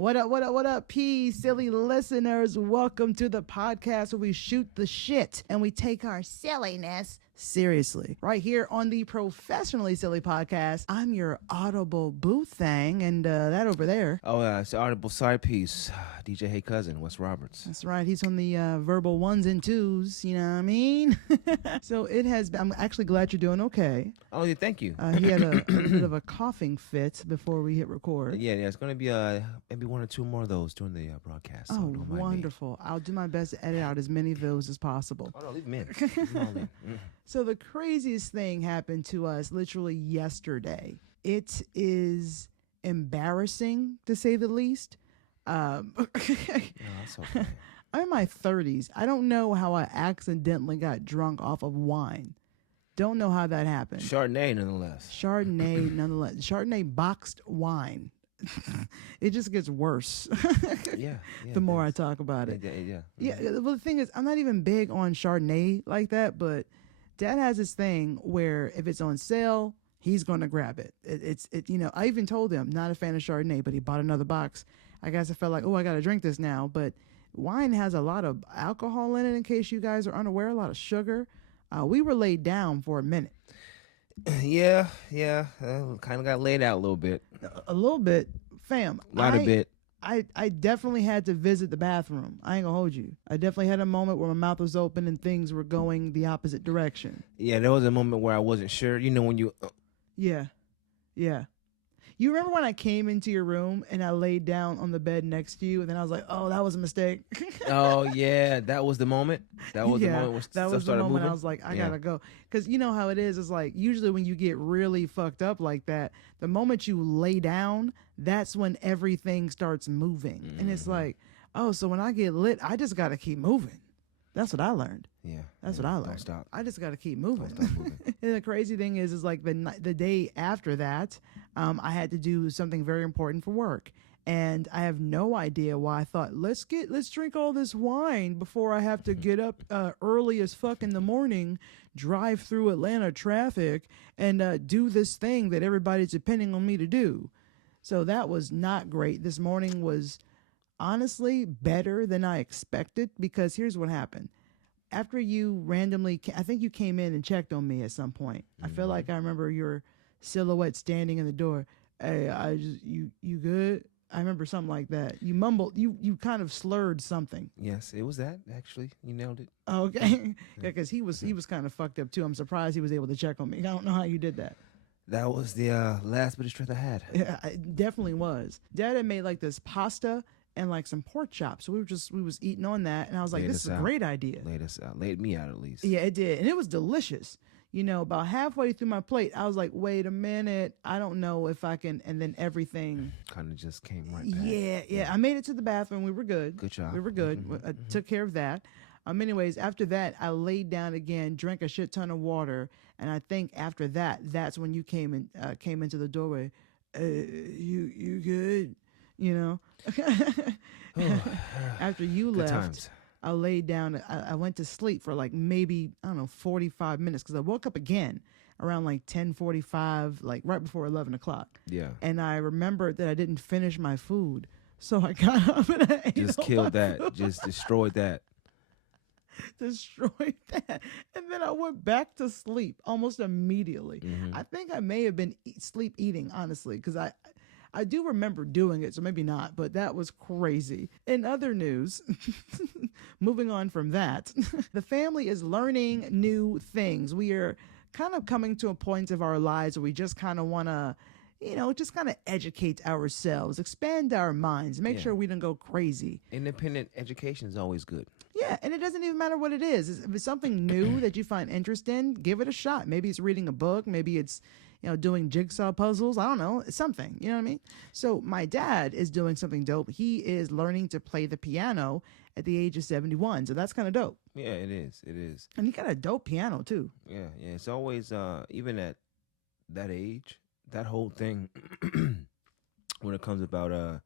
What up, P silly listeners? Welcome to the podcast where we shoot the shit and we take our silliness seriously. Right here on the Professionally Silly Podcast, I'm your audible boo thing, and that over there. Oh, it's the audible side piece. DJ Hey Cousin, Wes Roberts. That's right. He's on the verbal ones and twos. You know what I mean? So it has been, I'm actually glad you're doing okay. Oh, yeah, thank you. He had a bit of a coughing fit before we hit record. Yeah, it's going to be maybe one or two more of those during the broadcast. So Oh, wonderful. I'll do my best to edit out as many of those as possible. Oh, no, leave them in. Leave them all in. So the craziest thing happened to us literally yesterday. It is embarrassing, to say the least. No, that's okay. I'm in my 30s. I don't know how I accidentally got drunk off of wine. Don't know how that happened. Chardonnay, nonetheless. Chardonnay boxed wine. It just gets worse. Yeah. The more I talk about it. Yeah. Well, the thing is, I'm not even big on Chardonnay like that, but Dad has this thing where if it's on sale, he's going to grab it. I even told him, not a fan of Chardonnay, but he bought another box. I guess I felt like, I got to drink this now. But wine has a lot of alcohol in it, in case you guys are unaware, a lot of sugar. We were laid down for a minute. Yeah. Kind of got laid out a little bit. A little bit, fam. A bit. I definitely had to visit the bathroom. I ain't gonna hold you. I definitely had a moment where my mouth was open and things were going the opposite direction. Yeah, there was a moment where I wasn't sure. You know, when you... Yeah. You remember when I came into your room and I laid down on the bed next to you and then I was like, oh, that was a mistake. Oh, yeah. That was the moment? That was the moment when stuff started moving? I was like, I gotta go. Because you know how it is. It's like, usually when you get really fucked up like that, the moment you lay down, that's when everything starts moving. Mm-hmm. And it's like, oh, so when I get lit, I just gotta keep moving. That's what I learned. Yeah. That's what I learned. Don't stop. I just got to keep moving. Don't stop moving. And the crazy thing is like the day after that, I had to do something very important for work. And I have no idea why I thought, let's drink all this wine before I have to get up early as fuck in the morning, drive through Atlanta traffic, and do this thing that everybody's depending on me to do. So that was not great. This morning was honestly better than I expected, because here's what happened. After you randomly, I think you came in and checked on me at some point. Mm-hmm. I feel like I remember your silhouette standing in the door. Hey, you good? I remember something like that. You mumbled, you kind of slurred something. Yes, it was that, actually. You nailed it. Okay. Yeah, because he was kind of fucked up too. I'm surprised he was able to check on me. I don't know how you did that. That was the last bit of strength I had. Yeah, it definitely was. Dad had made like this pasta and like some pork chops. So we was eating on that, and I was like, this is a great idea. Laid me out at least. Yeah, it did. And it was delicious. You know, about halfway through my plate, I was like, wait a minute, I don't know if I can, and then everything kind of just came right back. Yeah. I made it to the bathroom. We were good. Good job. We were good. I took care of that. Anyways, after that, I laid down again, drank a shit ton of water, and I think after that, that's when you came into the doorway. You good? You know? After you left, times. I laid down. I went to sleep for like maybe, 45 minutes, because I woke up again around like 10:45, like right before 11 o'clock. Yeah. And I remembered that I didn't finish my food. So I got up and I ate just killed that. Food. Just destroyed that. Destroyed that. And then I went back to sleep almost immediately. Mm-hmm. I think I may have been sleep eating, honestly, because I do remember doing it, so maybe not, but that was crazy. In other news, moving on from that, the family is learning new things. We are kind of coming to a point of our lives where we just kind of want to, just kind of educate ourselves, expand our minds, make sure we don't go crazy. Independent education is always good. Yeah, and it doesn't even matter what it is. If it's something new that you find interest in, give it a shot. Maybe it's reading a book. Maybe it's doing jigsaw puzzles. I don't know. It's something. You know what I mean? So my dad is doing something dope. He is learning to play the piano at the age of 71. So that's kind of dope. Yeah, it is. It is. And he got a dope piano too. Yeah. It's always, even at that age, that whole thing, when it comes about,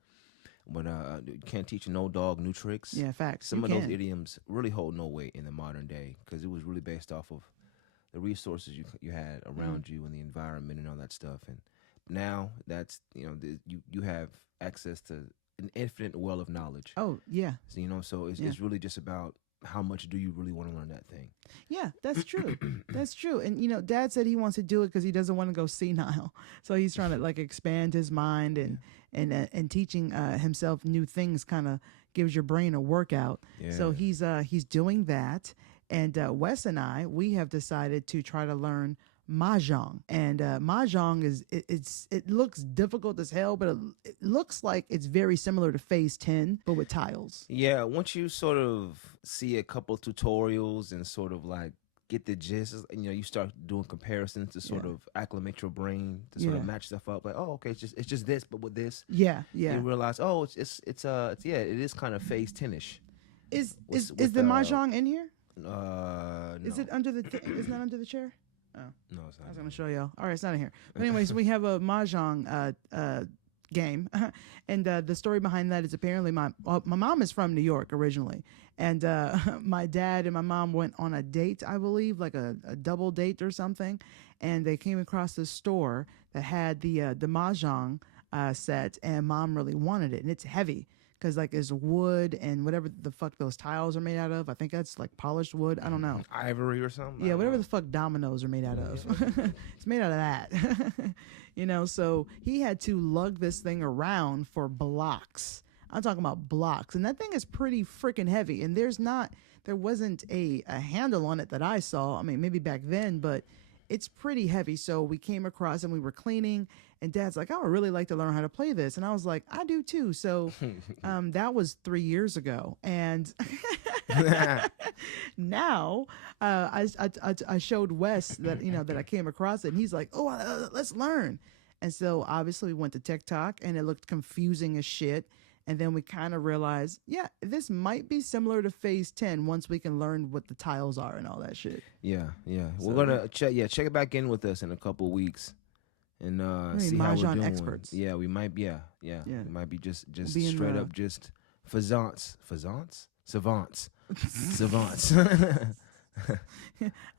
when you can't teach an old dog new tricks. Yeah, facts. Some of those idioms really hold no weight in the modern day, because it was really based off of the resources you had around you and the environment and all that stuff. And now that's you have access to an infinite well of knowledge. Oh, yeah. So, so it's really just about how much do you really want to learn that thing. Yeah, that's true. That's true. And Dad said he wants to do it because he doesn't want to go senile. So he's trying to like expand his mind and teaching himself new things kind of gives your brain a workout. Yeah. So he's doing that. And Wes and I, we have decided to try to learn mahjong. And mahjong it looks difficult as hell, but it looks like it's very similar to phase 10 but with tiles. Yeah, once you sort of see a couple tutorials and sort of like get the gist, you start doing comparisons to sort of acclimate your brain to sort of match stuff up. Like, oh, okay, it's just this, but with this. Yeah. You realize, oh, it is kind of phase 10ish. Is the mahjong in here? No. Is it under the? Is that under the chair? Oh, no, it's not. I was going to show y'all. All right, it's not in here. But anyways, we have a mahjong game, and the story behind that is apparently my mom is from New York originally, and my dad and my mom went on a date, I believe, like a double date or something, and they came across this store that had the mahjong set, and Mom really wanted it, and it's heavy. Because like it's wood and whatever the fuck those tiles are made out of. I think that's like polished wood. I don't know. Ivory or something? Yeah, whatever the fuck dominoes are made out of. It's made out of that. So he had to lug this thing around for blocks. I'm talking about blocks. And that thing is pretty freaking heavy. And there wasn't a handle on it that I saw. I mean, maybe back then, but it's pretty heavy. So we came across and we were cleaning, and Dad's like, I would really like to learn how to play this. And I was like, I do too. So that was 3 years ago. And now I showed Wes that, that I came across it, and he's like, oh, let's learn. And so obviously we went to TikTok, and it looked confusing as shit. And then we kind of realized, yeah, this might be similar to phase 10 once we can learn what the tiles are and all that shit. Yeah. So, we're going to check it back in with us in a couple of weeks and see how we're doing. Experts. Yeah, we might be, We might be just straight up just savants. Savants.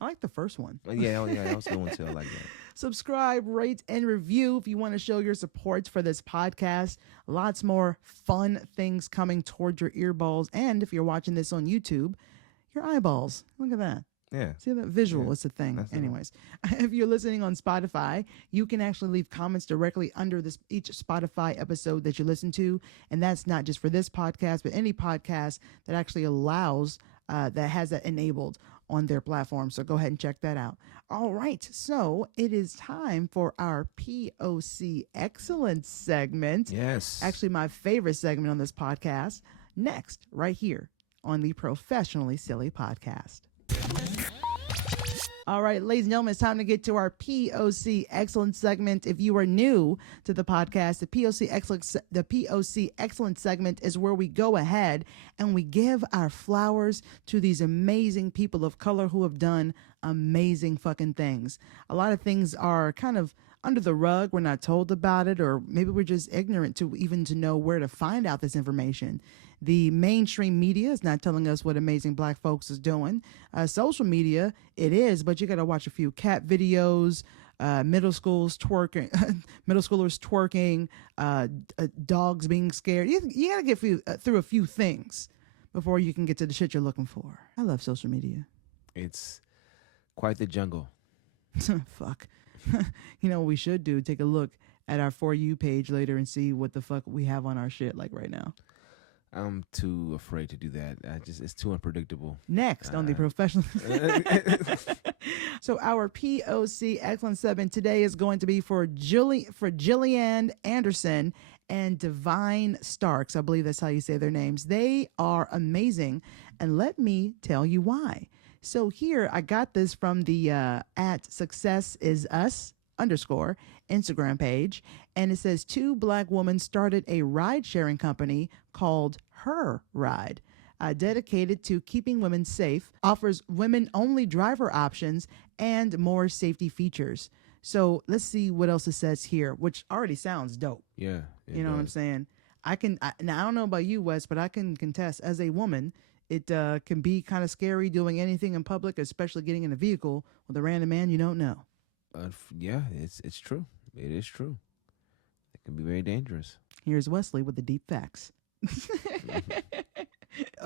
I like the first one. Yeah, that was a good one too. I like that. Subscribe, rate, and review if you want to show your support for this podcast. Lots more fun things coming toward your earballs. And if you're watching this on YouTube, your eyeballs. Look at that. Yeah. See that visual? It's a thing. Anyways, if you're listening on Spotify, you can actually leave comments directly under each Spotify episode that you listen to. And that's not just for this podcast, but any podcast that actually allows, that has that enabled on their platform. So go ahead and check that out. All right. So it is time for our POC Excellence segment. Yes. Actually, my favorite segment on this podcast. Next, right here on the Professionally Silly Podcast. All right, ladies and gentlemen, it's time to get to our POC Excellence segment. If you are new to the podcast, the POC Excellence segment is where we go ahead and we give our flowers to these amazing people of color who have done amazing fucking things. A lot of things are kind of under the rug. We're not told about it, or maybe we're just ignorant to know where to find out this information. The mainstream media is not telling us what amazing black folks is doing. Social media, it is, but you got to watch a few cat videos, middle schoolers twerking, dogs being scared. You got to get through a few things before you can get to the shit you're looking for. I love social media. It's quite the jungle. Fuck. You know what we should do? Take a look at our For You page later and see what the fuck we have on our shit like right now. I'm too afraid to do that. It's too unpredictable. Next on the Professional. So our POC Excellence 7 today is going to be for Jillian Anderson and Divine Starks. I believe that's how you say their names. They are amazing, and let me tell you why. So here, I got this from the at successisus_ Instagram page, and it says 2 black women started a ride-sharing company called Her Ride, dedicated to keeping women safe, offers women-only driver options, and more safety features. So let's see what else it says here, which already sounds dope. Yeah. You know what I'm saying? Now I don't know about you, Wes, but I can contest as a woman, it can be kind of scary doing anything in public, especially getting in a vehicle with a random man you don't know. Yeah, it's true. It is true. It can be very dangerous. Here's Wesley with the deep facts.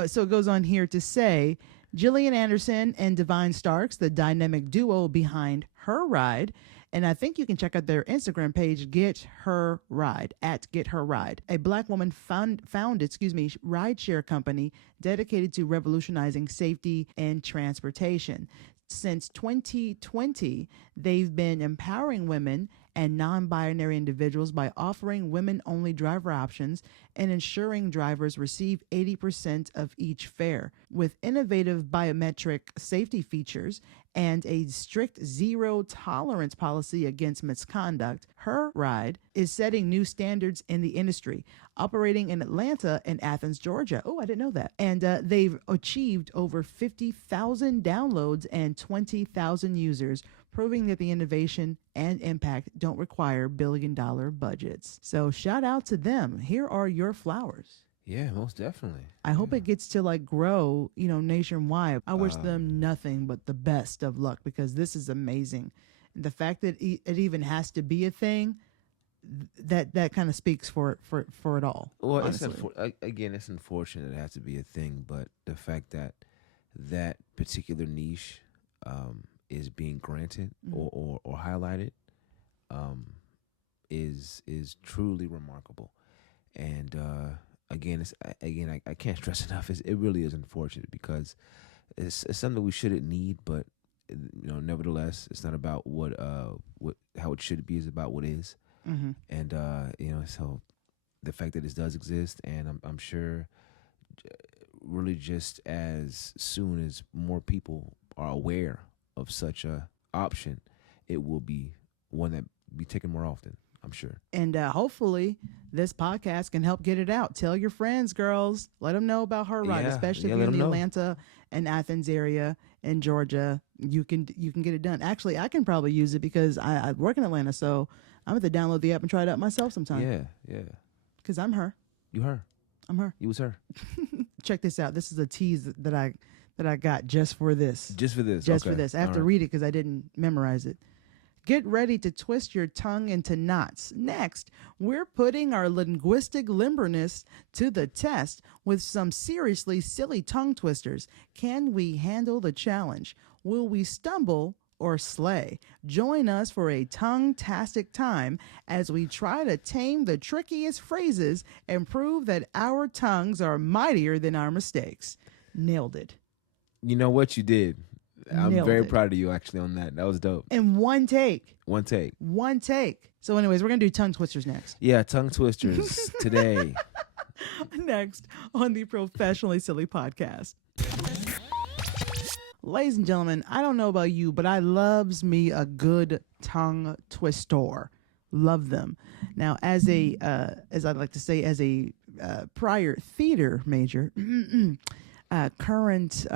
So it goes on here to say Gillian Anderson and Divine Starks, the dynamic duo behind Her Ride. And I think you can check out their Instagram page, Get Her Ride, at Get Her Ride. A black woman founded, rideshare company dedicated to revolutionizing safety and transportation. Since 2020, they've been empowering women and non-binary individuals by offering women-only driver options and ensuring drivers receive 80% of each fare. With innovative biometric safety features and a strict zero-tolerance policy against misconduct, Her Ride is setting new standards in the industry, operating in Atlanta and Athens, Georgia. Oh, I didn't know that. And they've achieved over 50,000 downloads and 20,000 users, proving that the innovation and impact don't require billion-dollar budgets. So shout out to them. Here are your flowers. Yeah, most definitely. I hope it gets to grow, nationwide. I wish them nothing but the best of luck, because this is amazing. And the fact that it even has to be a thing, that kind of speaks for it all. Well, it's unfortunate it has to be a thing, but the fact that that particular niche is being granted or highlighted is truly remarkable. And I can't stress enough. It really is unfortunate, because it's something we shouldn't need, but nevertheless, it's not about what how it should be. It's about what is. Mm-hmm. And so the fact that this does exist, and I'm sure, really just as soon as more people are aware of such a option, it will be one that be taken more often, I'm sure. And hopefully this podcast can help get it out. Tell your friends, girls. Let them know about Her Ride, especially if you're in the Atlanta and Athens area in Georgia. You can get it done. Actually, I can probably use it because I work in Atlanta, so I'm going to download the app and try it out myself sometime. Yeah. Because I'm her. You her. I'm her. You was her. Check this out. This is a tease that I got just for this. Just for this. For this. I have to read it because I didn't memorize it. Get ready to twist your tongue into knots. Next, we're putting our linguistic limberness to the test with some seriously silly tongue twisters. Can we handle the challenge? Will we stumble or slay? Join us for a tongue-tastic time as we try to tame the trickiest phrases and prove that our tongues are mightier than our mistakes. Nailed it. You know what you did? I'm very proud of you, actually, on that. That was dope. In one take. One take. So anyways, we're going to do tongue twisters next. Yeah, tongue twisters today. Next on the Professionally Silly Podcast. Ladies and gentlemen, I don't know about you, but I loves me a good tongue twister. Love them. Now, as I'd like to say, as a prior theater major, current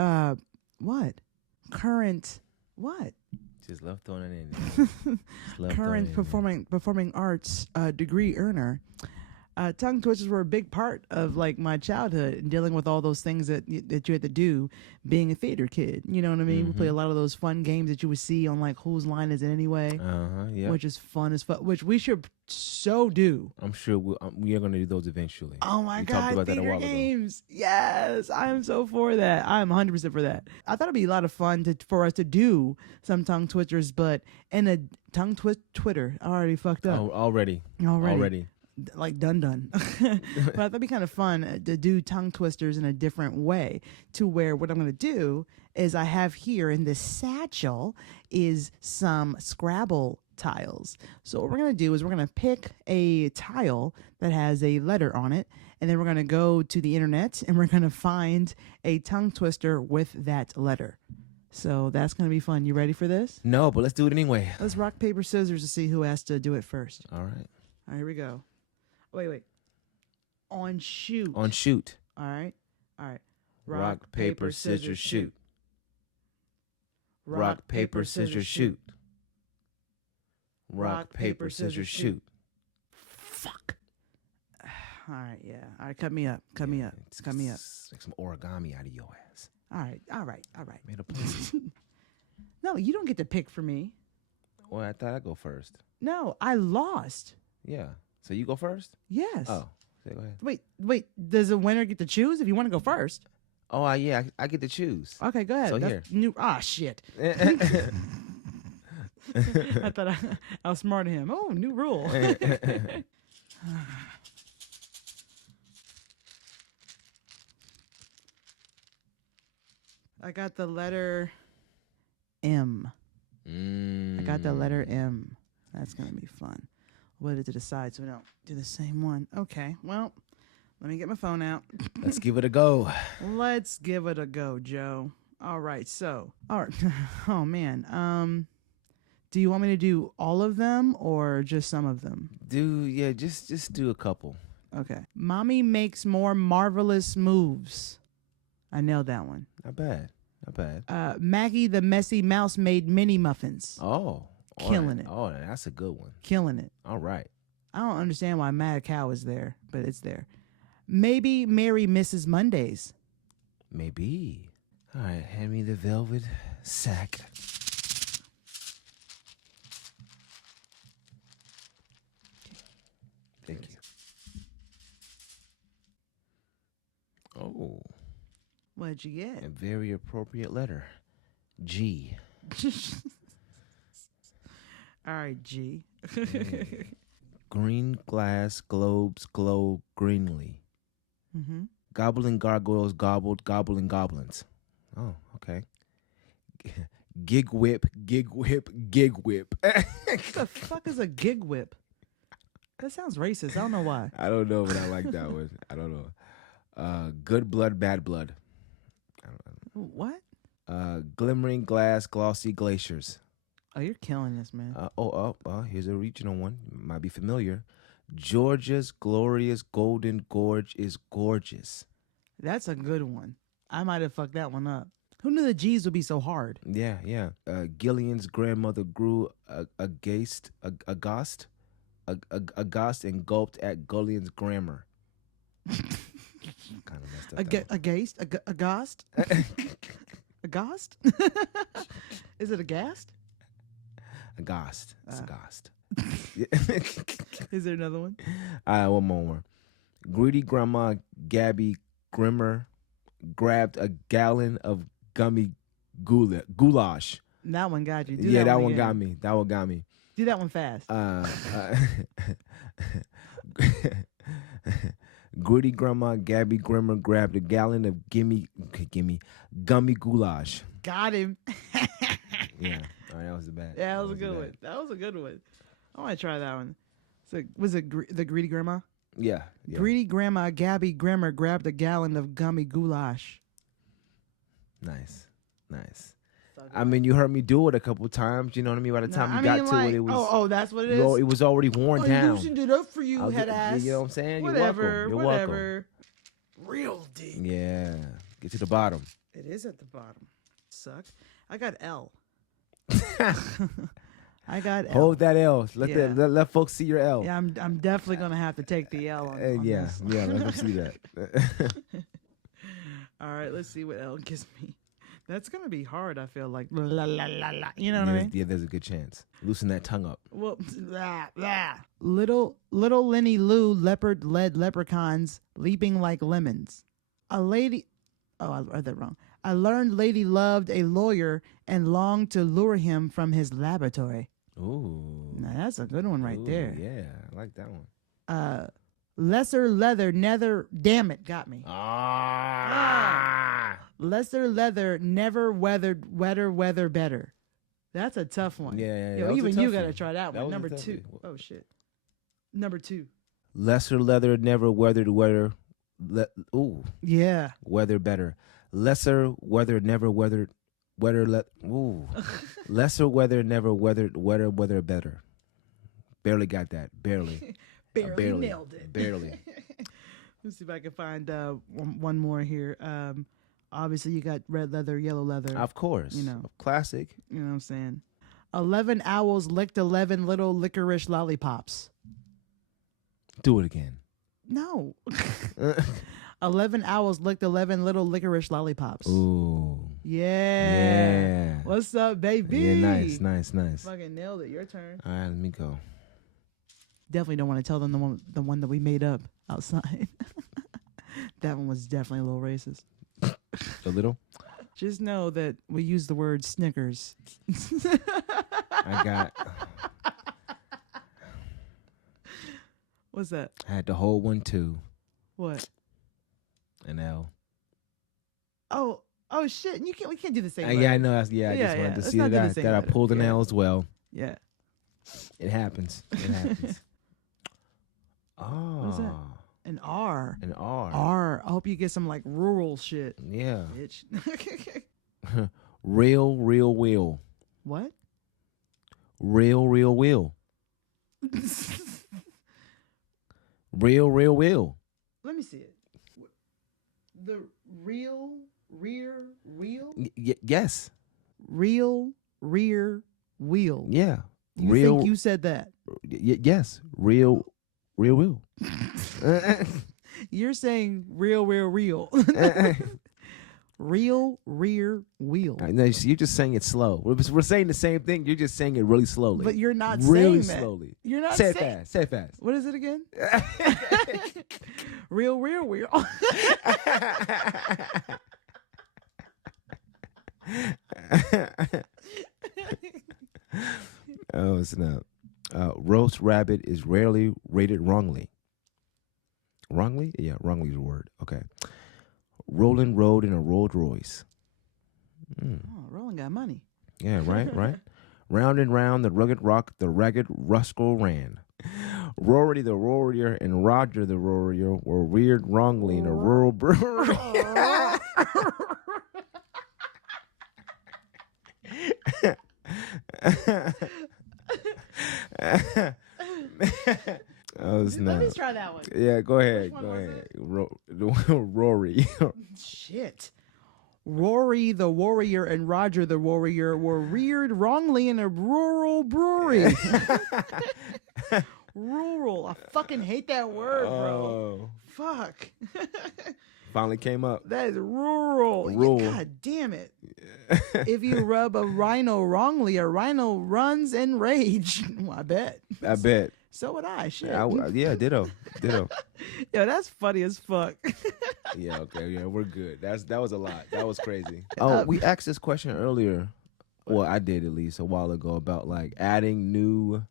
Just love throwing it in. Current performing arts degree earner. Tongue twisters were a big part of my childhood and dealing with all those things that you had to do being a theater kid. You know what I mean? Mm-hmm. We play a lot of those fun games that you would see on Whose Line Is It Anyway? Yeah. Which is fun as fuck, which we should so do. I'm sure we are going to do those eventually. Oh my we God, talked about theater that a while games. Ago. Yes, I'm so for that. I'm 100% for that. I thought it'd be a lot of fun for us to do some tongue twisters, but in a tongue Twitter, I already fucked up. Oh, already. Done. But I thought it'd be kind of fun to do tongue twisters in a different way, to where what I'm going to do is I have here in this satchel is some Scrabble tiles. So what we're going to do is we're going to pick a tile that has a letter on it, and then we're going to go to the internet and we're going to find a tongue twister with that letter. So that's going to be fun. You ready for this? No, but let's do it anyway. Let's rock, paper, scissors to see who has to do it first. All right. All right, here we go. Wait. On shoot. On shoot. All right. Rock, paper, scissors, shoot. Rock, paper, scissors, shoot. Rock, paper, scissors, shoot. Fuck. All right, yeah. All right, cut me up. Cut me up. Make some origami out of your ass. All right. Made a plan. No, you don't get to pick for me. Well, I thought I'd go first. No, I lost. Yeah. So you go first? Yes. Oh, go ahead. Wait. Does the winner get to choose if you want to go first? Oh, yeah, I get to choose. Okay, go ahead. So That's here. Shit. I thought I outsmarted him. Oh, new rule. I got the letter M. I got the letter M. That's going to be fun. What is it aside so we don't do the same one? Okay, well, let me get my phone out. Let's give it a go. Let's give it a go, Joe. All right, oh, man. Do you want me to do all of them or just some of them? Just do a couple. Okay. Mommy makes more marvelous moves. I nailed that one. Not bad. Maggie the messy mouse made mini muffins. Oh. Killing it. Oh, that's a good one. Killing it. All right. I don't understand why Mad Cow is there, but it's there. Maybe Mary misses Mondays. Maybe. All right, hand me the velvet sack. Thank you. Oh. What'd you get? A very appropriate letter. G. All right, G. Green glass globes glow greenly. Mm-hmm. Gobbling gargoyles gobbled, gobbling goblins. Oh, okay. Gig whip, gig whip, gig whip. What the fuck is a gig whip? That sounds racist. I don't know why. I don't know, but I like that one. I don't know. Good blood, bad blood. I don't know. What? Glimmering glass, glossy glaciers. Oh, you're killing this, man. Here's a regional one. Might be familiar. Georgia's glorious golden gorge is gorgeous. That's a good one. I might have fucked that one up. Who knew the G's would be so hard? Yeah. Gillian's grandmother grew aghast and gulped at Gillian's grammar. Kind of messed up. Aghast? Aghast? Is it aghast? Aghast. It's aghast. Is there another one? One more. Greedy grandma Gabby Grimmer grabbed a gallon of gummy goulash. That one got you. That one got me. That one got me. Do that one fast. Greedy grandma Gabby Grimmer grabbed a gallon of gummy goulash. Got him. Yeah. All right, that was the bad. Yeah, that was a good one. That was a good one. I want to try that one. So, was it the greedy grandma? Yeah. Greedy grandma Gabby Grimmer grabbed a gallon of gummy goulash. Nice. I mean, you heard me do it a couple times. You know what I mean? By the time you got to it, it was. Oh, that's what it is. It was already worn down. I loosened it up for you, head ass. You know what I'm saying? Whatever. You're welcome. Real deep. Yeah. Get to the bottom. It is at the bottom. Sucks. I got L. I got L. Hold that L. Let folks see your L. Yeah, I'm definitely gonna have to take the L on this. Yeah. Let them see that. All right, let's see what L gives me. That's gonna be hard. I feel like la la la la. You know what I mean? Yeah, there's a good chance. Loosen that tongue up. Well, Little Lenny Lou leopard led leprechauns leaping like lemons. A lady. Oh, I read that wrong. I learned Lady loved a lawyer and longed to lure him from his laboratory. Ooh. Now that's a good one right there. Yeah, I like that one. Lesser leather, nether. Damn it, got me. Lesser leather, never weathered, weather better. That's a tough one. Yeah. Yo, even you gotta try that one. Number 2. Oh shit. Number 2. Lesser leather, never weathered weather. Yeah. Weather better. Lesser weather, never weathered. Lesser weather, never weathered. Weather better. Barely got that. Barely. Barely nailed it. Barely. Let's see if I can find one more here. Obviously, you got red leather, yellow leather. Of course. You know. Classic. You know what I'm saying? 11 owls licked 11 little licorice lollipops. Do it again. No. 11 owls licked 11 little licorice lollipops. Ooh. Yeah. What's up, baby? Yeah, nice. Fucking nailed it. Your turn. All right, let me go. definitely don't want to tell them the one that we made up outside. That one was definitely a little racist. A little. Just know that we use the word Snickers. I got. What's that? I had the whole one too. What? An L. Oh shit! We can't do the same. Yeah, I know. I just wanted to Let's see not do the that same I letter. pulled an Yeah. L as well. Yeah. It happens. It happens. Oh. What is that? An R. An R. R. I hope you get some like rural shit, Yeah. bitch. Real wheel. What? Real wheel. Real wheel. Let me see it. The rear wheel? Yes. Real rear wheel. Yeah. You real. think you said that? Yes. Real wheel. You're saying real. Real rear wheel. No, you're just saying it slow. We're saying the same thing. You're just saying it really slowly. But you're not really saying that. slowly. You're not Say it saying fast. Say it fast. What is it again? Real rear wheel. Oh snap! Roast rabbit is rarely rated wrongly. Wrongly? Yeah, wrongly is a word. Okay. Roland rode in a Rolls Royce. Oh, Roland got money. Yeah, right. Round and round the rugged rock, the ragged rascal ran. Rory the Warrior and Roger the Warrior were reared wrongly in a rural brewery. Oh, snap. Let me try that one. Yeah, go ahead. Which one Go was ahead. Rory. Shit. Rory the Warrior and Roger the Warrior were reared wrongly in a rural brewery. Rural. I fucking hate that word, bro. Oh, Fuck. finally came up. That is rural. Rural. God damn it. If you rub a rhino wrongly, a rhino runs in rage. Well, I bet. I bet. So would I. Shit. Yeah, ditto. Yo, that's funny as fuck. Yeah, okay, yeah, we're good. That was a lot. That was crazy. Oh, we asked this question earlier. Well, I did at least a while ago about like adding new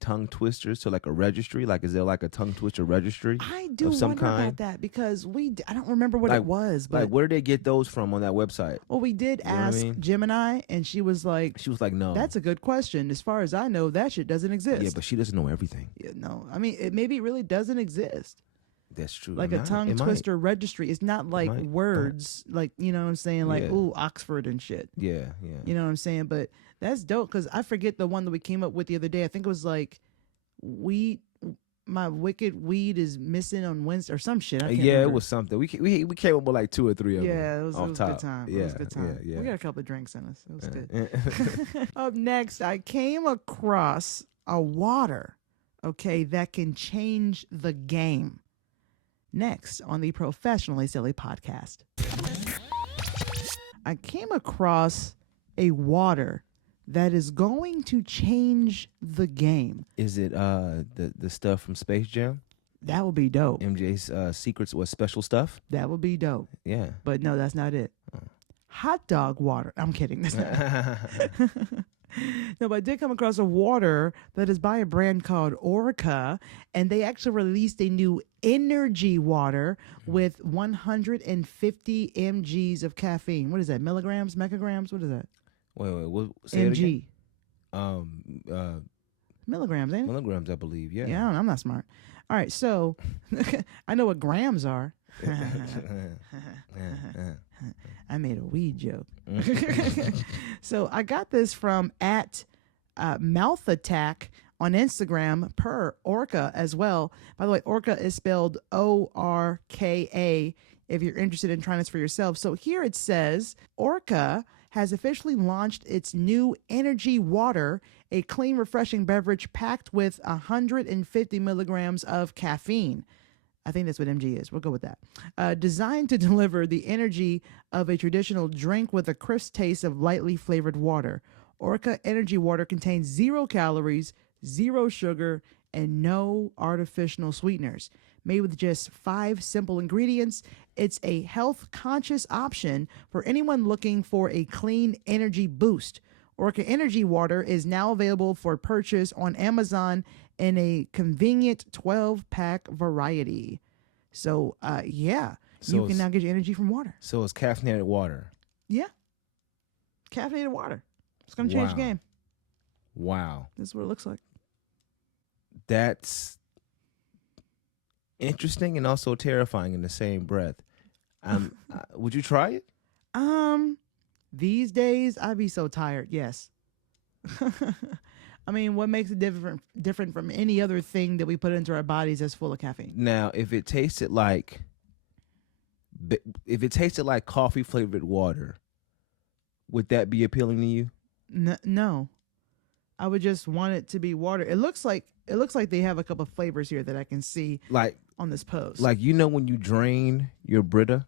tongue twisters to like a registry. Like, is there like a tongue twister registry? I do of some wonder kind? about that because I don't remember what it was, but Like, where did they get those from on that website? well, we did You know what I ask mean? Gemini, and she was like, No. "That's a good question. As far as I know, that shit doesn't exist." Yeah, but she doesn't know everything. Yeah, no, I mean, maybe it really doesn't exist. That's true. Like It a might. tongue It might. twister registry. It's not like might. words, like, you know what I'm saying? Like, Yeah. ooh, Oxford and shit. Yeah. You know what I'm saying? But that's dope because I forget the one that we came up with the other day. I think it was like, my wicked weed is missing on Wednesday or some shit. I can't Yeah, remember. it was something. We came up with like 2 or 3 of them. Yeah, it was a top. good time. Yeah, It was a good time. Yeah. We got a couple of drinks in us. It was good. good. Up next, I came across a water, okay, that can change the game. Next on the Professionally Silly podcast, I came across a water that is going to change the game. Is it the stuff from Space Jam? That would be dope. MJ's secrets was special stuff? That would be dope. Yeah. But no, that's not it. Hot dog water. I'm kidding. That's not No, but I did come across a water that is by a brand called Orca, and they actually released a new energy water with 150 mgs of caffeine. What is that? Milligrams? Micrograms? What is that? Wait, say it again? Mg. Milligrams, ain't it? Milligrams, I believe. Yeah. Yeah, I don't know. I'm not smart. All right, so I know what grams are. I made a weed joke. So I got this from at Mouth Attack on Instagram per Orca as well. By the way, Orca is spelled Orka if you're interested in trying this for yourself. So here it says, Orca has officially launched its new energy water, a clean, refreshing beverage packed with 150 milligrams of caffeine. I think that's what MG is. We'll go with that. Designed to deliver the energy of a traditional drink with a crisp taste of lightly flavored water. Orca Energy Water contains 0 calories, 0 sugar, and no artificial sweeteners. Made with just 5 simple ingredients, it's a health conscious option for anyone looking for a clean energy boost. Orca Energy Water is now available for purchase on Amazon in a convenient 12-pack variety. So, yeah, So you can now get your energy from water. So it's caffeinated water. Yeah. Caffeinated water. It's going to change the game. Wow. This is what it looks like. That's interesting and also terrifying in the same breath. Would you try it? These days I'd be so tired. Yes. I mean, what makes it different from any other thing that we put into our bodies that's full of caffeine? Now, if it tasted like coffee flavored water, would that be appealing to you? No. I would just want it to be water. It looks like they have a couple of flavors here that I can see like on this post. Like, you know, when you drain your Brita,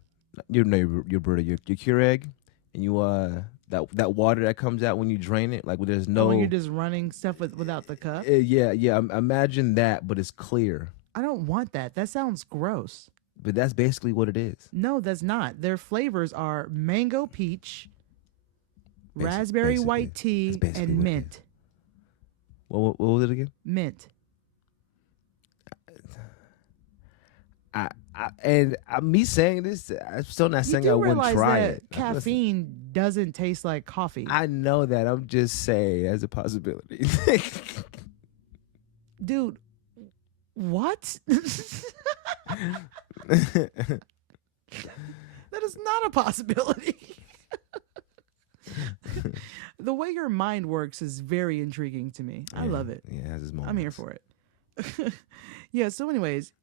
your Keurig, and you that water that comes out when you drain it, like when there's no, when you're just running stuff without the cup. Yeah. Imagine that, but it's clear. I don't want that. That sounds gross. But that's basically what it is. No, that's not. Their flavors are mango peach, raspberry white tea, and mint. What was it again? Mint. Me saying this, I'm still not saying I wouldn't try it. Caffeine doesn't taste like coffee. I know that. I'm just saying as a possibility. Dude, what? That is not a possibility. The way your mind works is very intriguing to me. I love it. Yeah, it has its moments. I'm here for it. Yeah, so anyways,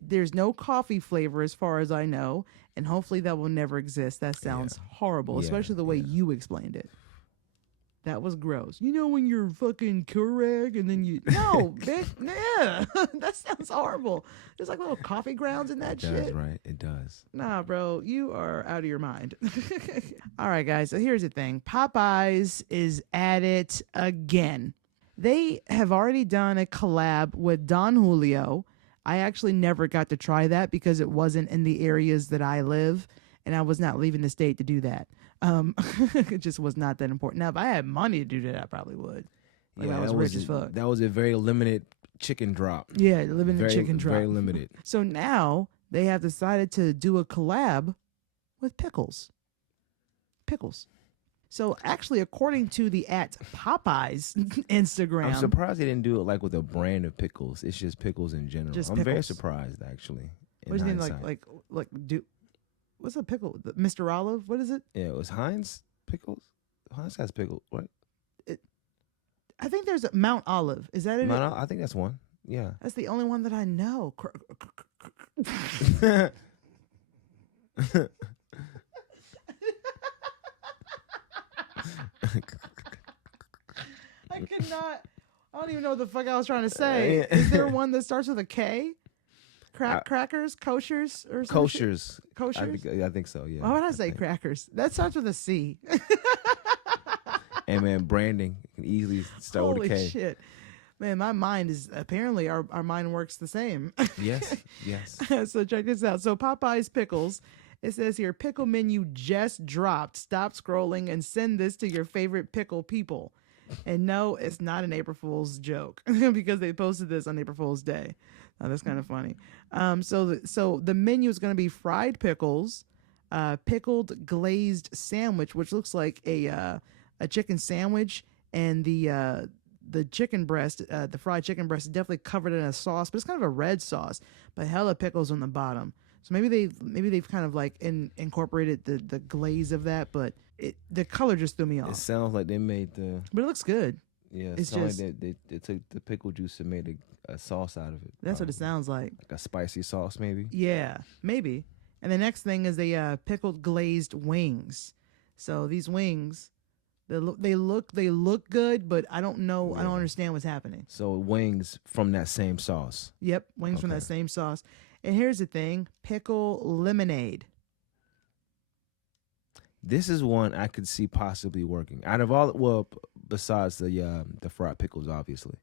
there's no coffee flavor as far as I know, and hopefully that will never exist. That sounds horrible, especially the way you explained it. That was gross. You know when you're fucking Keurig and then you... No, bitch. Yeah. That sounds horrible. There's like little coffee grounds in that shit. It does, right? It does. Nah, bro. You are out of your mind. All right, guys. So here's the thing. Popeyes is at it again. They have already done a collab with Don Julio. I actually never got to try that because it wasn't in the areas that I live, and I was not leaving the state to do that. It just was not that important. Now, if I had money to do that, I probably would. Like, I was rich as fuck. That was a very limited chicken drop. Yeah, limited chicken drop. Very limited. So now they have decided to do a collab with pickles. Pickles. So actually, according to the @Popeyes Instagram, I'm surprised they didn't do it like with a brand of pickles. It's just pickles in general. I'm very surprised, actually. What do you mean, like what's a pickle? Mr. Olive? What is it? Yeah, it was Heinz pickles. Heinz has pickles, right? I think there's a Mount Olive. Is that it? I think that's one. Yeah. That's the only one that I know. I could not. I don't even know what the fuck I was trying to say. Is there one that starts with a K? Crackers, koshers, or something? Koshers. I think so. Yeah. Why would I say crackers? That starts with a C. And man, branding can easily start with a K. Holy shit. Man, my mind is apparently our mind works the same. Yes. So check this out. So Popeyes pickles. It says here, pickle menu just dropped. Stop scrolling and send this to your favorite pickle people. And no, it's not an April Fool's joke because they posted this on April Fool's Day. Oh, that's kind of funny. So the menu is going to be fried pickles, pickled glazed sandwich, which looks like a chicken sandwich, and the chicken breast, the fried chicken breast, is definitely covered in a sauce, but it's kind of a red sauce, but hella pickles on the bottom. So maybe they've kind of like incorporated the glaze of that, but the color just threw me off. It sounds like they made but it looks good. Yeah, it sounds like they took the pickle juice and made a sauce out of it. That's what it sounds like. Like a spicy sauce, maybe. Yeah, maybe. And the next thing is they pickled glazed wings. So these wings, they look good, but I don't know. Yeah. I don't understand what's happening. So wings from that same sauce. Yep, wings from that same sauce. And here's the thing: pickle lemonade. This is one I could see possibly working. Out of all, well, besides the fried pickles, obviously,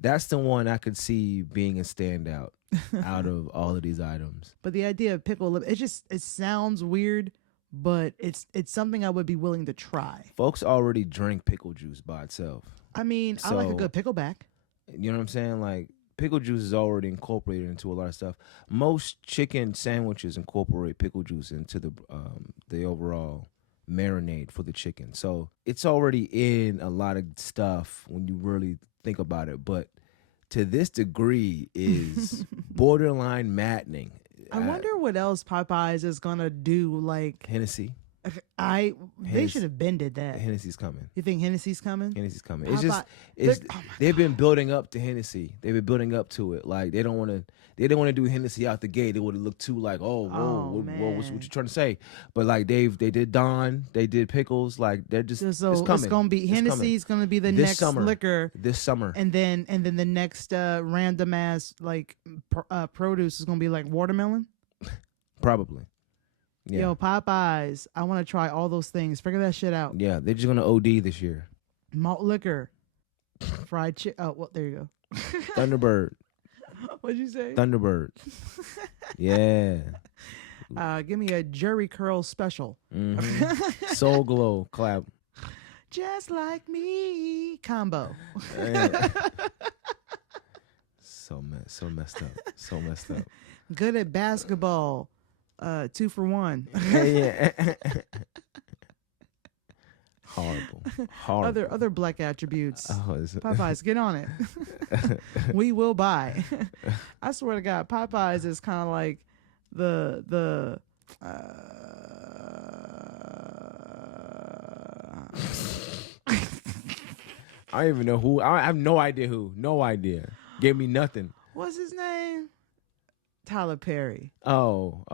That's the one I could see being a standout out of all of these items. But the idea of pickle lip, it sounds weird, but it's something I would be willing to try. Folks already drink pickle juice by itself. I mean, I like a good pickleback. You know what I'm saying? Like, pickle juice is already incorporated into a lot of stuff. Most chicken sandwiches incorporate pickle juice into the overall marinade for the chicken. So it's already in a lot of stuff when you really think about it. But to this degree is borderline maddening. I wonder what else Popeyes is gonna do. Like Hennessy. They should have been did that. Hennessy's coming. You think Hennessy's coming? Hennessy's coming. They've been building up to Hennessy. They've been building up to it. Like they didn't want to do Hennessy out the gate. It would have looked too like, whoa, what you trying to say? But like they did Don, they did Pickles. Like they're just it's coming. It's gonna be Hennessy's gonna be the next liquor this summer, and then the next random ass like produce is gonna be like watermelon. Probably. Yeah. Yo, Popeyes, I want to try all those things. Figure that shit out. Yeah, they're just gonna OD this year. Malt liquor, fried chicken. Oh, well, there you go. Thunderbird. What'd you say? Thunderbird. Yeah. Give me a Jerry curl special. Mm-hmm. Soul Glow clap. Just like me combo. So messed up. Good at basketball. 2 for 1. Yeah. Horrible. Other black attributes. Oh, Popeyes, get on it. We will buy. I swear to God, Popeyes is kind of like the I don't even know who. I have no idea who. No idea. Gave me nothing. What's his name? Tyler Perry. Oh.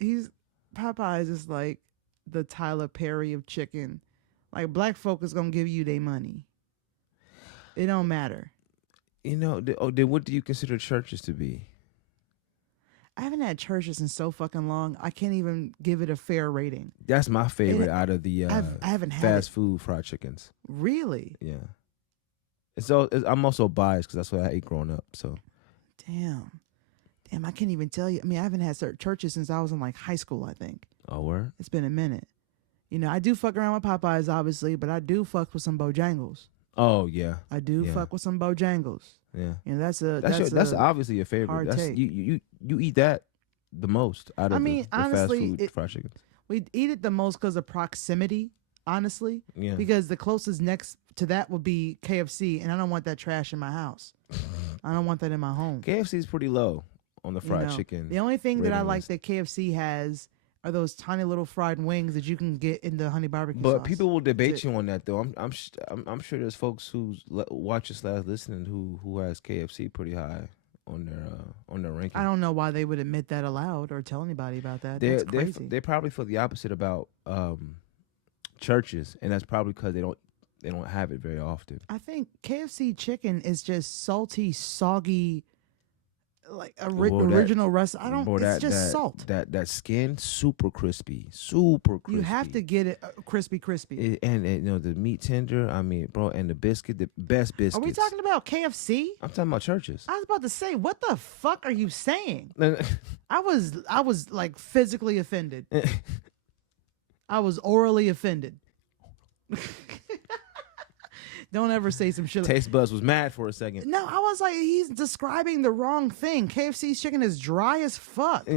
Popeyes is like the Tyler Perry of chicken. Like black folk is gonna give you their money. It don't matter. You know, then what do you consider churches to be? I haven't had churches in so fucking long. I can't even give it a fair rating. That's my favorite out of the I haven't had fast food fried chickens. Really? Yeah. I'm also biased because that's what I ate growing up. So. Damn, I can't even tell you. I mean, I haven't had churches since I was in like high school, I think. Oh, word? It's been a minute. You know, I do fuck around with Popeyes, obviously, but I do fuck with some Bojangles. Oh, yeah. I do fuck with some Bojangles. Yeah. You know, that's obviously your favorite. That's, you eat that the most out of the honestly, fast food fried chickens. We eat it the most because of proximity, honestly. Yeah. Because the closest next to that would be KFC, and I don't want that trash in my house. I don't want that in my home. KFC is pretty low on the fried chicken. The only thing that I like that KFC has are those tiny little fried wings that you can get in the honey barbecue sauce. But people will debate you on that, though. I'm sure there's folks who watch us listening who has KFC pretty high on their ranking. I don't know why they would admit that aloud or tell anybody about that. That's crazy. They probably feel the opposite about churches, and that's probably because they don't have it very often. I think KFC chicken is just salty, soggy, like original recipe. It's just salt. That skin super crispy. You have to get it crispy. And you know the meat tender. I mean, bro, and the biscuit, the best biscuits. Are we talking about KFC? I'm talking about churches. I was about to say, what the fuck are you saying? I was like physically offended. I was orally offended. Don't ever say some shit. Taste buds was mad for a second. No, I was like, he's describing the wrong thing. KFC's chicken is dry as fuck.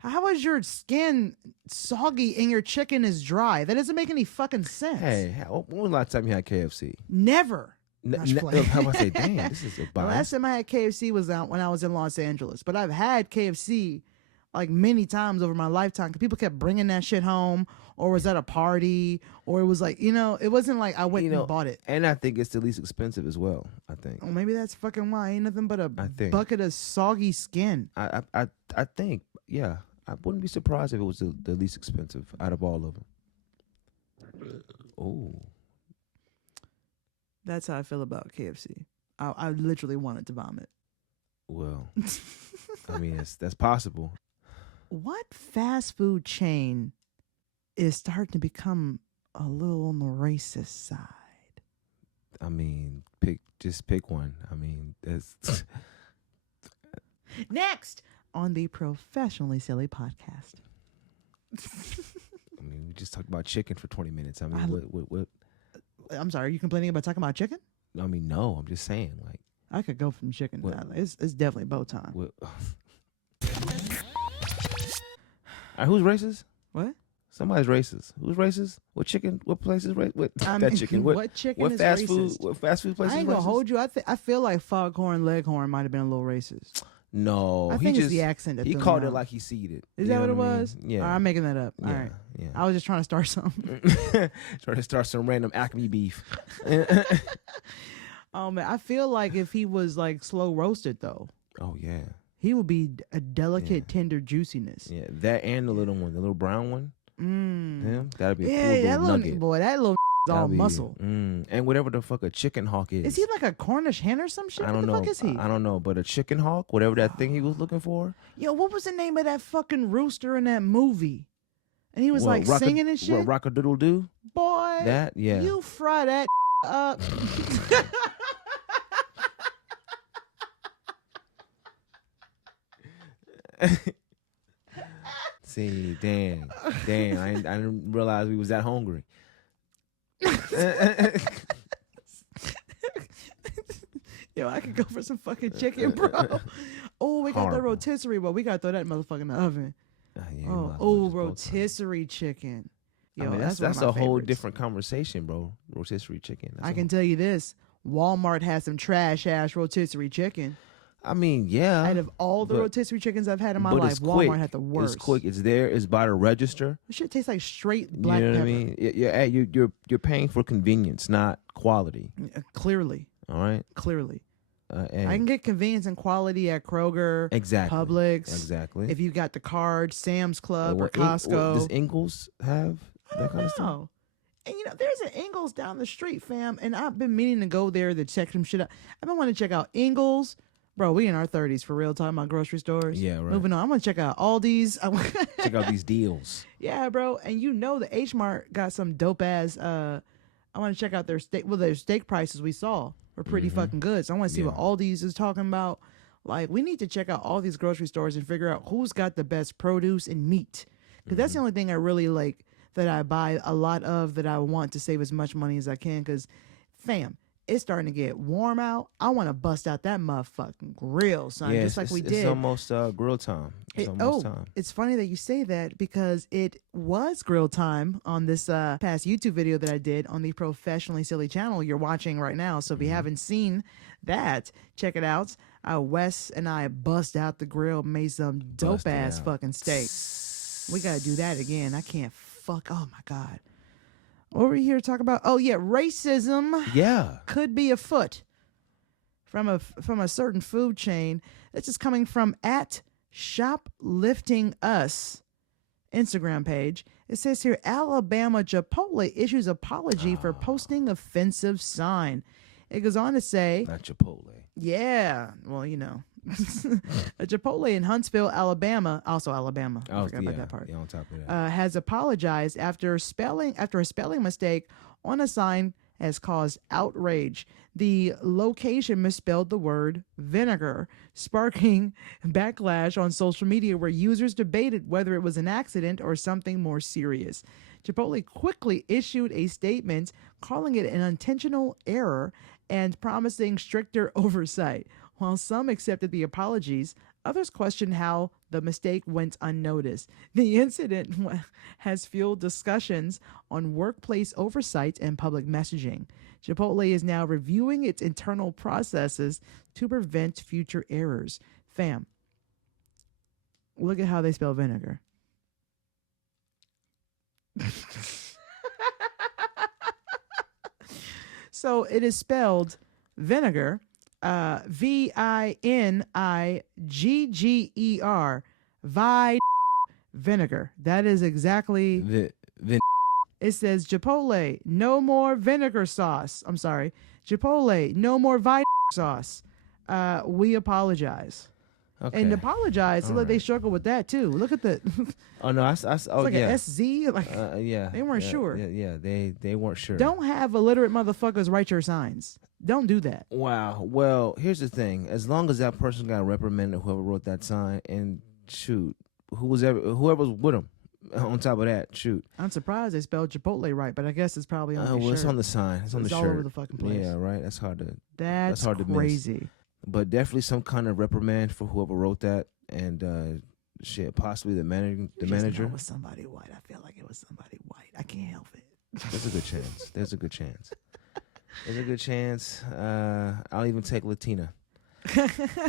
How is your skin soggy and your chicken is dry? That doesn't make any fucking sense. Hey, when was the last time you had KFC? Never. How about I say, damn, this is a bias. The last time I had KFC was when I was in Los Angeles. But I've had KFC like many times over my lifetime because people kept bringing that shit home, or was at a party, or it was like, it wasn't like I went and bought it. And I think it's the least expensive as well, I think. Well, maybe that's fucking why. Ain't nothing but a bucket of soggy skin. I think, yeah. I wouldn't be surprised if it was the least expensive out of all of them. Oh. That's how I feel about KFC. I literally wanted to vomit. Well, I mean, that's possible. What fast food chain is starting to become a little on the racist side? I mean, Just pick one. I mean, that's Next on the Professionally Silly podcast. I mean, we just talked about chicken for 20 minutes. I mean, what? I'm sorry, are you complaining about talking about chicken? I mean, no. I'm just saying, like, I could go from chicken. It's definitely bow time. All right, who's racist? What? Somebody's racist. Who's racist? What chicken? What place is racist? What that chicken? What chicken what is fast racist? food? What fast food place I ain't is gonna racist? hold you. I feel like Foghorn Leghorn might have been a little racist. No, I think it's the accent that he threw me called it off. like he seed it. Is that what it was? Yeah, All right, I'm making that up. All right. Yeah. I was just trying to start something. Trying to start some random Acme beef. Oh man, I feel like if he was like slow roasted though, Oh yeah, he would be a delicate, tender juiciness. yeah. That and the little one, the little brown one. Him, that'd be a cool Yeah, that little nugget. boy, that little is all That'd be- muscle. And whatever the fuck a chicken hawk is. Is he like a Cornish hen or some shit? I What don't the know. fuck is he? I don't know, but a chicken hawk, whatever that thing he was looking for. Yo, what was the name of that fucking rooster in that movie? And he was What, like singing and shit. What, rock-a-doodle-doo? Boy, That, yeah. you fry that up. See, damn. I didn't realize we was that hungry. Yo, I could go for some fucking chicken, bro. Oh, we got the Horrible. rotisserie, but we got to throw that motherfucker in the oven. Yeah, Oh, rotisserie chicken. Yo, I mean, that's that's one a of my whole favorites. different conversation, bro. Rotisserie chicken. That's I a can tell you this: Walmart has some trash ass rotisserie chicken. I mean, yeah. Out of all the but- rotisserie chickens I've had in my but life, it's Walmart quick. had the worst. It's quick. It's there. It's by the register. This shit tastes like straight black you know pepper. what I mean? You're paying for convenience, not quality. Clearly, All right. clearly. And I can get convenience and quality at Kroger, exactly. Publix. Exactly. If you got the card, Sam's Club or What Costco. does Ingles have that kind of stuff? No. And there's an Ingles down the street, fam, and I've been meaning to go there to check some shit out. I've been wanting to check out Ingles. Bro, we in our 30s for real, talking about grocery stores. Yeah, right. Moving on. I'm going to check out Aldi's. Check out these deals. Yeah, bro. And the H Mart got some dope ass. I want to check out their steak. Well, their steak prices we saw were pretty fucking good. So I want to see what Aldi's is talking about. Like, we need to check out all these grocery stores and figure out who's got the best produce and meat. Because that's the only thing I really like that I buy a lot of, that I want to save as much money as I can. Because, fam, it's starting to get warm out. I want to bust out that motherfucking grill, son, Yeah, just like we did. It's almost grill time. It's almost time. It's funny that you say that because it was grill time on this past YouTube video that I did on the Professionally Silly channel you're watching right now. So if you haven't seen that, check it out. Wes and I bust out the grill, made some dope ass fucking steak. We got to do that again. I can't fuck. Oh my God. What were we here to talk about? Oh yeah, racism. Yeah. Could be afoot from a certain food chain. This is coming from at Shoplifting Us Instagram page. It says here, Alabama Chipotle issues apology for posting offensive sign. It goes on to say, Not Chipotle. yeah, well, a Chipotle in Huntsville, Alabama, also Alabama. I forgot about that part. Yeah, on top of that. Has apologized after a spelling mistake on a sign has caused outrage. The location misspelled the word vinegar, sparking backlash on social media where users debated whether it was an accident or something more serious. Chipotle quickly issued a statement calling it an intentional error and promising stricter oversight. While some accepted the apologies, others questioned how the mistake went unnoticed. The incident has fueled discussions on workplace oversight and public messaging. Chipotle is now reviewing its internal processes to prevent future errors. Fam, look at how they spell vinegar. So it is spelled vinegar, Vigigger, vinegar. That is exactly. It says Chipotle, no more vinegar sauce. I'm sorry, Chipotle, no more sauce. We apologize. Okay. And apologize. Look, they struggle with that too. Look at the. Oh no, It's like yeah. an SZ. Like Yeah. they weren't sure. Yeah, they weren't sure. Don't have illiterate motherfuckers write your signs. Don't do that. Wow. Well, here's the thing. As long as that person got reprimanded, whoever wrote that sign, and shoot, whoever was with him, on top of that, shoot. I'm surprised they spelled Chipotle right, but I guess it's probably on the shirt. It's on the sign. It's on the shirt. All over the fucking place. Yeah, right. That's hard to crazy. miss. But definitely some kind of reprimand for whoever wrote that, and shit, possibly the manager. It was somebody white. I feel like it was somebody white. I can't help it. There's a good chance. There's a good chance. I'll even take Latina.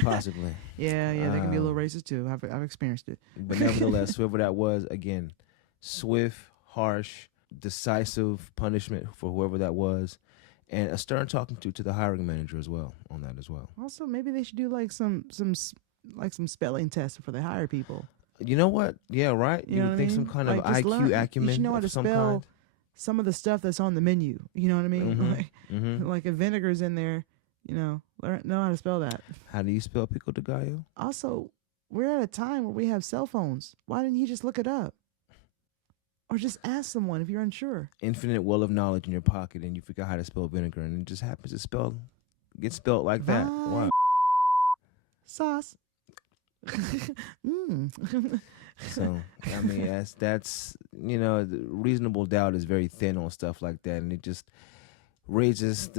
Possibly. Yeah, they can be a little racist too. I've experienced it. But nevertheless, whoever that was, again, swift, harsh, decisive punishment for whoever that was, and a stern talking to the hiring manager as well on that as well. Also, maybe they should do like some spelling tests before they hire people. You know what? Yeah, right. You would think some kind of IQ acumen. You should know how to spell some of the stuff that's on the menu. You know what I mean? Like if vinegar's in there, know how to spell that. How do you spell pico de gallo? Also, we're at a time where we have cell phones. Why didn't you just look it up? Or just ask someone if you're unsure. Infinite well of knowledge in your pocket, and you forgot how to spell vinegar, and it just happens to get spelled like that. Wow. Sauce. So I mean, that's the reasonable doubt is very thin on stuff like that, and it just raises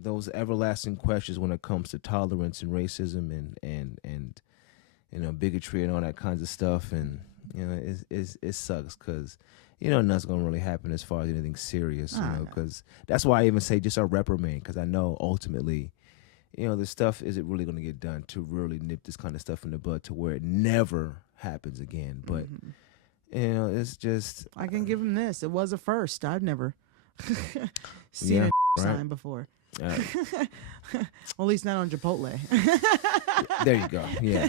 those everlasting questions when it comes to tolerance and racism and bigotry and all that kinds of stuff. And it sucks because nothing's gonna really happen as far as anything serious. Because that's why I even say just a reprimand, because I know ultimately, the stuff isn't really gonna get done to really nip this kind of stuff in the bud to where it never happens again. But it's just I can give him this. It was a first. I've never seen a sign before. Well, at least not on Chipotle. There you go. Yeah.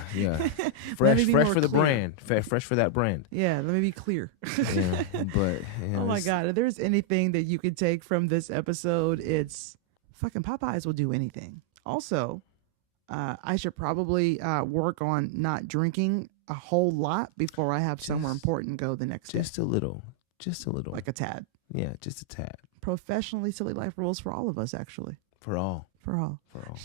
Fresh for the brand. Fresh for that brand. Yeah, let me be clear. Yeah, but oh my God, if there's anything that you could take from this episode, it's fucking Popeyes will do anything. Also, I should probably work on not drinking a whole lot before I have somewhere important go the next day. Just a little. Like a tad. Yeah, just a tad. Professionally silly life rules for all of us, actually. For all.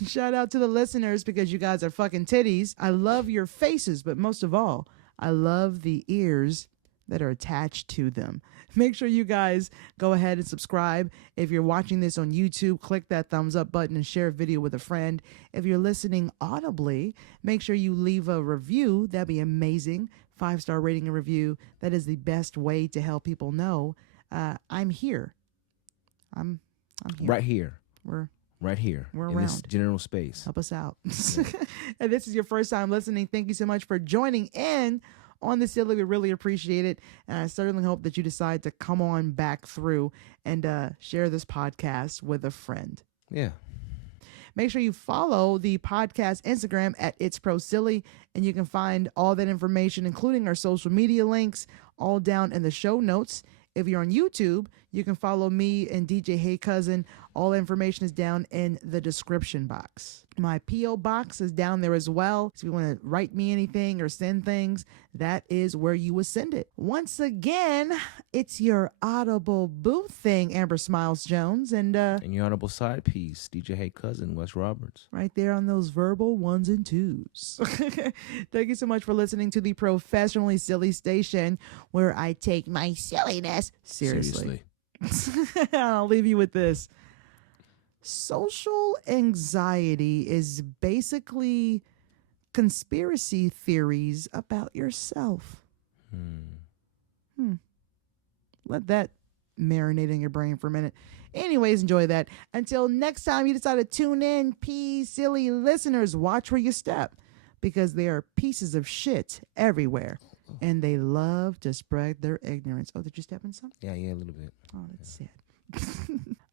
Shout out to the listeners because you guys are fucking titties. I love your faces, but most of all, I love the ears that are attached to them. Make sure you guys go ahead and subscribe. If you're watching this on YouTube, click that thumbs up button and share a video with a friend. If you're listening audibly, make sure you leave a review. That'd be amazing. 5-star rating and review. That is the best way to help people know I'm here. I'm here. Right here. We're in around. This general space. Help us out. And this is your first time listening. Thank you so much for joining in on the Silly. We really appreciate it. And I certainly hope that you decide to come on back through and share this podcast with a friend. Yeah. Make sure you follow the podcast Instagram at It's Pro Silly, and you can find all that information, including our social media links, all down in the show notes. If you're on YouTube, you can follow me and DJ Hey Cousin. All information is down in the description box. My P.O. box is down there as well. So if you want to write me anything or send things, that is where you would send it. Once again, it's your audible boo thing, Amber Smiles Jones. And your audible side piece, DJ Hey Cousin, Wes Roberts. Right there on those verbal ones and twos. Thank you so much for listening to the Professionally Silly Station, where I take my silliness seriously. I'll leave you with this. Social anxiety is basically conspiracy theories about yourself. Let that marinate in your brain for a minute. Anyways, enjoy that. Until next time you decide to tune in, P silly listeners, watch where you step, because there are pieces of shit everywhere, and they love to spread their ignorance. Oh, did you step in some? Yeah, a little bit. Oh, that's sad.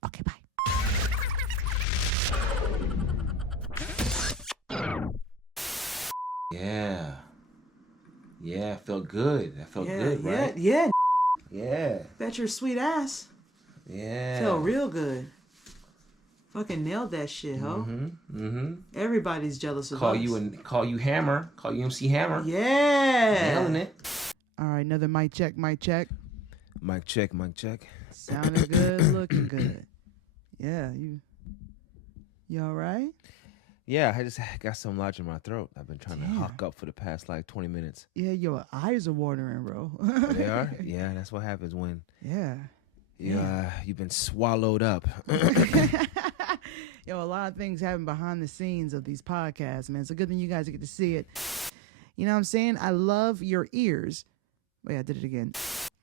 Okay, bye. Yeah, felt good. That felt good, right? Yeah. That's your sweet ass. Yeah. Felt real good. Fucking nailed that shit, ho. Everybody's jealous of us. Call you Hammer. Call you MC Hammer. Yeah. Nailing it. All right, another mic check. Mic check. Sounding good, looking good. Yeah, you You all right? Yeah, I just got some lodge in my throat. I've been trying to Damn. hawk up for the past like 20 minutes. Yeah, your eyes are watering, bro. Oh, they are? Yeah, that's what happens when Yeah. you've been swallowed up. Yo, a lot of things happen behind the scenes of these podcasts, man. It's a good thing you guys get to see it. You know what I'm saying? I love your ears. Wait, I did it again.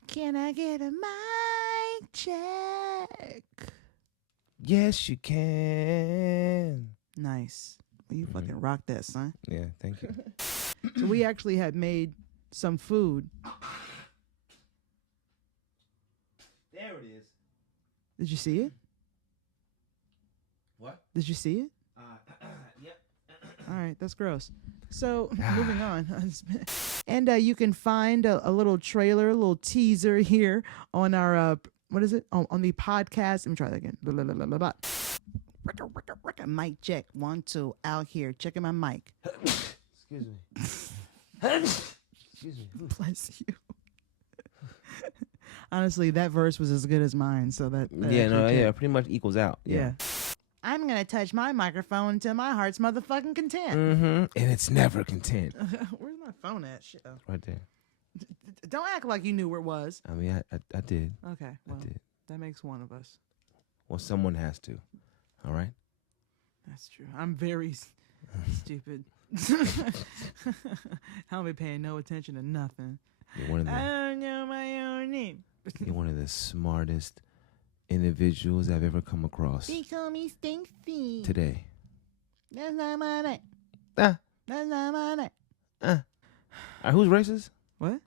Can I get a mic check? Yes, you can. Nice. Well, you fucking rock that, son. Yeah, thank you. So we actually had made some food. There it is. Did you see it? What? Did you see it? Yep. All right, that's gross. So moving on. And you can find a little trailer, a little teaser here on our, what is it? On the podcast. Let me try that again. Blah, blah, blah, blah, blah. Mic check. 1, 2. Out here. Checking my mic. Excuse me. Excuse me. Bless you. Honestly, that verse was as good as mine. So that pretty much equals out. Yeah. I'm going to touch my microphone until my heart's motherfucking content. Mm-hmm. And it's never content. Where's my phone at? Shit. Right there. Don't act like you knew where it was. I mean, I did. Okay. Well, I did. that makes one of us. Well, someone has to. All right? That's true. I'm very stupid. I'll be paying no attention to nothing. You're one of I the, don't know my own name. you're one of the smartest individuals I've ever come across They call me Stinky. today. That's not my name. Ah. That's not my name. All right, who's racist? What?